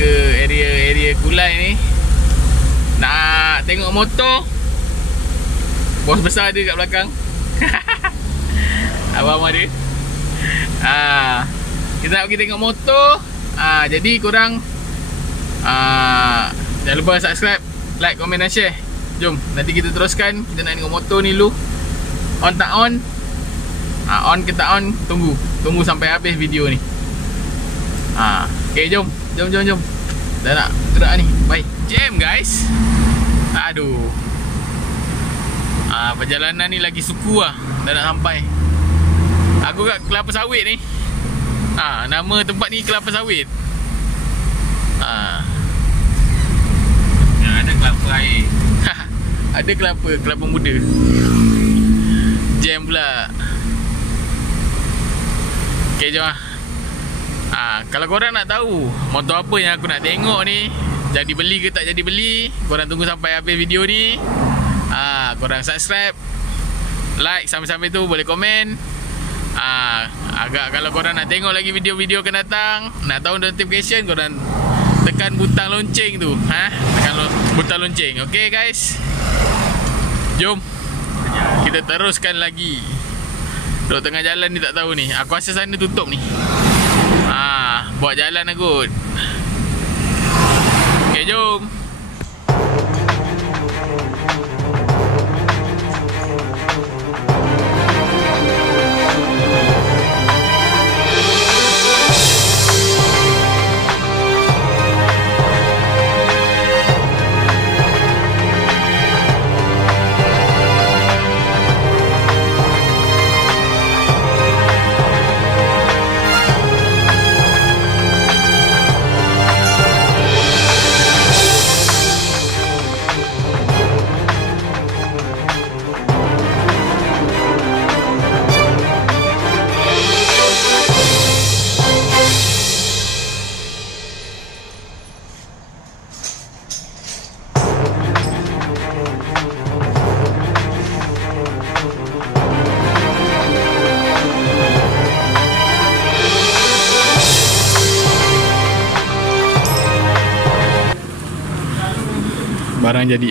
ke area Kulai ni. Nak tengok motor. Bos besar dia kat belakang. Abang dia. Kita nak pergi tengok motor. Jadi korang jangan lupa subscribe, like, komen dan share. Jom, nanti kita teruskan. Kita nak tengok motor ni dulu. On tak on? On ke tak on? Tunggu sampai habis video ni. Okay, jom. Dah nak gerak ni. Bye. Jam guys. Aduh. Perjalanan ni lagi suku lah. Dah nak sampai. Aku kat Kelapa Sawit ni. Nama tempat ni Kelapa Sawit. Ada kelapa air. Ada kelapa muda. Jam pula. Okay, jom lah. Kalau korang nak tahu motor apa yang aku nak tengok ni, jadi beli ke tak jadi beli, korang tunggu sampai habis video ni. Korang subscribe, like, sambil-sambil tu boleh komen. Agak kalau korang nak tengok lagi video-video akan datang, nak tahu notification, korang tekan butang lonceng tu. Tekan butang lonceng. Okay guys, jom kita teruskan lagi. Duduk tengah jalan ni tak tahu ni. Aku rasa sana tutup ni. Buat jalan aku. Okay, jom.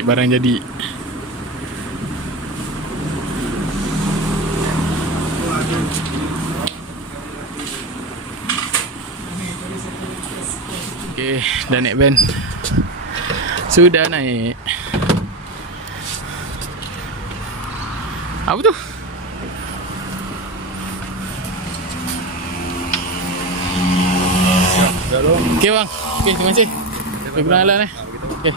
Barang jadi. Okay, dah naik van. Sudah naik. Apa tu? Okay bang. Okay, terima kasih. Perkenalan Okay.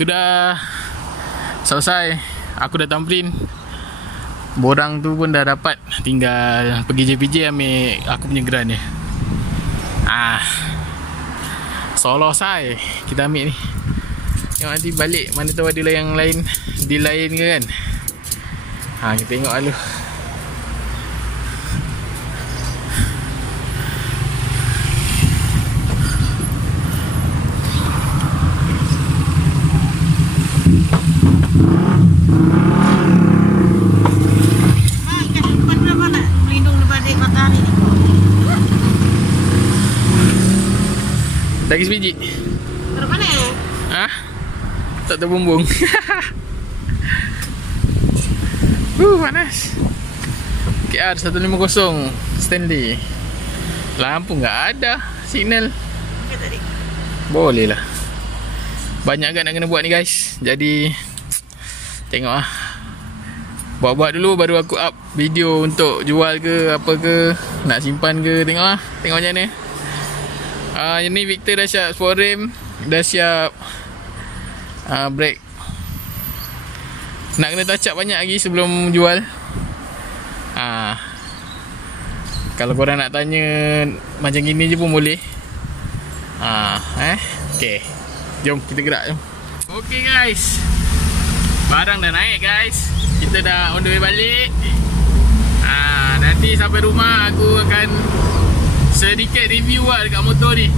Sudah selesai. Aku dah tamplin. Borang tu pun dah dapat. Tinggal pergi JPJ ambil aku punya geran dia. Solo say. Kita ambil ni. Tengok nanti balik. Mana tahu ada yang lain. Di lain ke kan. Kita tengok dulu. Lagi sebiji. Taruh mana? Tak terbumbung. Panas. KR 150 Stanley. Lampu enggak ada, signal. Boleh lah. Banyak kan nak kena buat ni guys. Jadi tengok lah. Buat-buat dulu baru aku up video untuk jual ke apa ke, nak simpan ke, tengok lah. Tengok macam mana. Ini Victor dah siap sport rim, dah siap brake. Nak kena touch up banyak lagi sebelum jual. Kalau korang nak tanya macam gini je pun boleh. Okay, jom kita gerak jom. Okay guys, barang dah naik guys. Kita dah on the way balik. Nanti sampai rumah aku akan sedikit review lah dekat motor ni.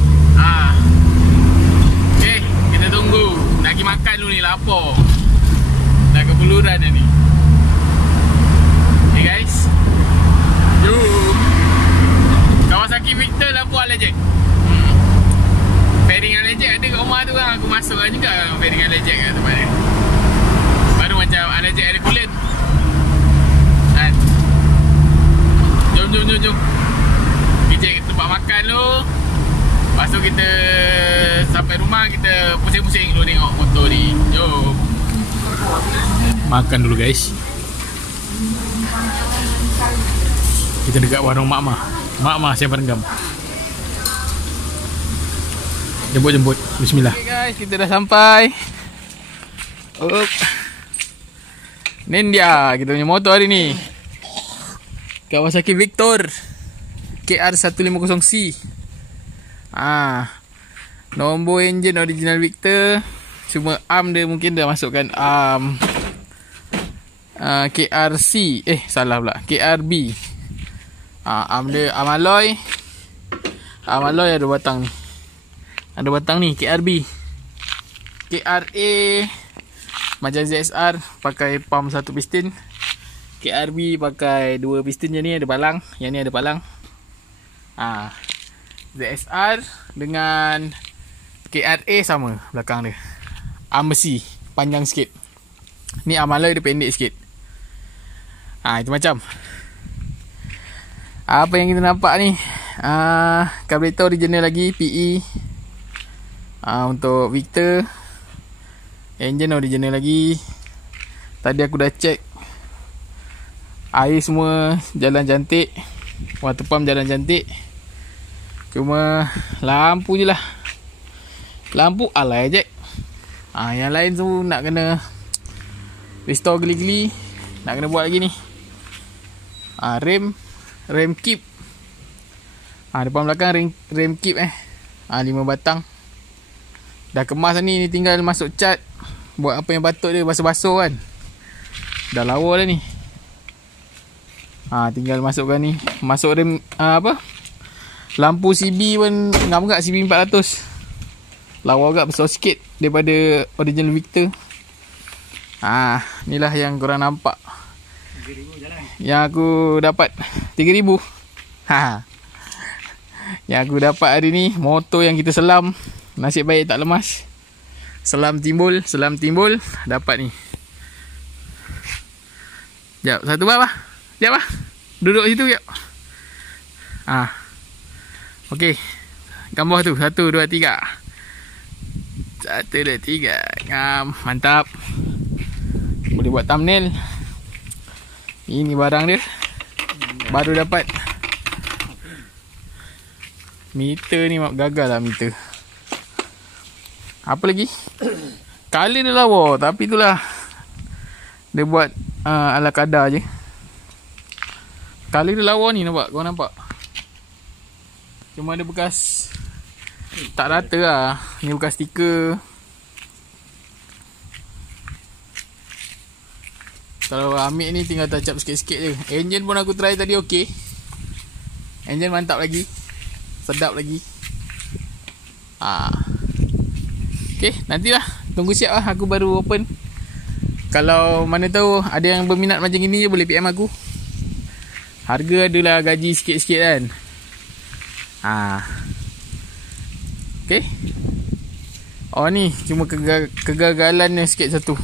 Okay, kita tunggu. Nak pergi makan dulu ni, lapar. Dah kebuluran dah ni. ni guys. Jom. Kawasaki Victor lampu Alejek. Fairing Alejek ada kat rumah tu kan. Aku masukkan juga fairing Alejek kat tempat dia. Baru macam Alejek ada coolant kan. Jom. Kita cek tempat makan dulu. Lepas tu kita sampai rumah, kita pusing-pusing dulu tengok motor ni. Jom. Makan dulu guys. Kita dekat warung Mak Mah siapa renggam. Jemput. Bismillah. Okay guys, kita dah sampai. Ni dia kita punya motor hari ni. Kawasaki Victor KR150C. Nombor enjin original Victor. Cuma arm dia mungkin dah masukkan arm KRC. Salah pula, KRB. Arm dia arm alloy. Arm alloy ada batang ni. Ada batang ni KRB. KRA macam ZSR pakai pump 1 piston. KRB pakai 2 piston je ni, ada palang. Yang ni ada palang. ZSR dengan KRA sama belakang dia. Arm besi panjang sikit. Ni arm alloy dia pendek sikit. Itu macam. Apa yang kita nampak ni? Carburetor original lagi PE. Untuk Victor. Engine original lagi. Tadi aku dah check. Air semua jalan cantik. Water pump jalan cantik. Cuma lampu je lah. Lampu alay je. Yang lain tu nak kena restore geli-geli. Nak kena buat lagi ni. Rem kip. Depan belakang rem kip 5 batang. Dah kemas ni tinggal masuk cat. Buat apa yang patut dia, basuh-basuh kan. Dah lawa dah ni. Tinggal masukkan ni. Masuk rem lampu CB pun ngam kat CB 400. Lawa agak besar sikit daripada original Victor. Inilah yang korang nampak. 3,000 jalan. Yang aku dapat 3,000. Yang aku dapat hari ni, motor yang kita selam. Nasib baik tak lemas. Selam timbul, dapat ni. Sekejap, satu bah. Sekejap bah. Duduk situ sekejap. Okey. Gambar tu, 1, 2, 3. 1, 2, 3. Ngam, mantap. Boleh buat thumbnail. Ini barang dia. Baru dapat. Meter ni gagal lah meter. Apa lagi? Kali dia lawa. Tapi itulah. Dia buat ala kadar je. Kali dia lawa ni nampak. Kau nampak? Cuma ada bekas. Tak rata lah. Ni bekas stiker. Kalau ambil ni tinggal touch up sikit-sikit je. Engine pun aku try tadi okey. Engine mantap lagi. Sedap lagi. Okay, nantilah. Tunggu siap lah. Aku baru open. Kalau mana tahu ada yang berminat macam gini je, boleh PM aku. Harga adalah gaji sikit-sikit kan. Okay. Ni cuma kegagalan ni sikit satu.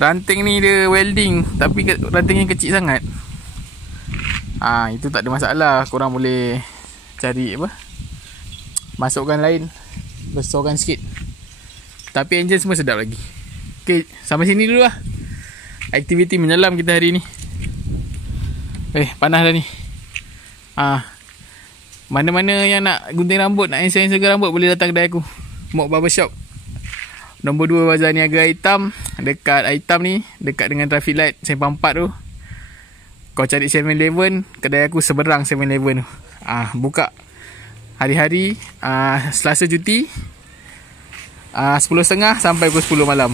Ranting ni dia welding, tapi rantingnya kecil sangat. Itu tak ada masalah. Korang boleh cari apa, masukkan lain, besarkan sikit. Tapi engine semua sedap lagi. Okay, sampai sini dulu lah aktiviti menyelam kita hari ni. Panas dah ni. Mana-mana yang nak gunting rambut, nak ensure rambut, boleh datang kedai aku, Mok Barbershop. Nombor 2 Bazar Niaga Hitam. Dekat Hitam ni, dekat dengan traffic light Sempang 4 tu. Kau cari 7-Eleven, kedai aku seberang 7-Eleven tu. Buka hari-hari, Selasa cuti, 10.30 sampai pukul 10 malam.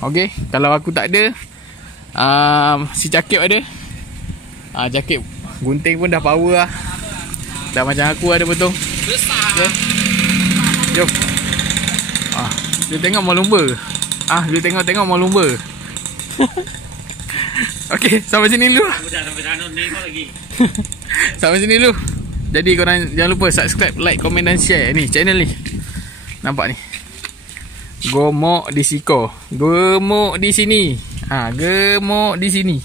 Okay, kalau aku tak ada, si Cakip ada. Cakip gunting pun dah power lah. Dah macam aku ada betul. Okay. Jom. Dia tengok mau lumba. Dia tengok mau lumba. Okey, sampai sini dulu. Udah sampai sana tengok lagi. Sampai sini dulu. Jadi korang jangan lupa subscribe, like, komen dan share ni channel ni. Nampak ni. Gemuk di siko. Gemuk di sini. Gemuk di sini.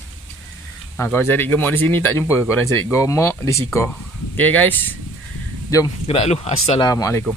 Kalau cari gemuk di sini tak jumpa, korang cari gemuk di siko. Okay guys. Jom gerak dulu. Assalamualaikum.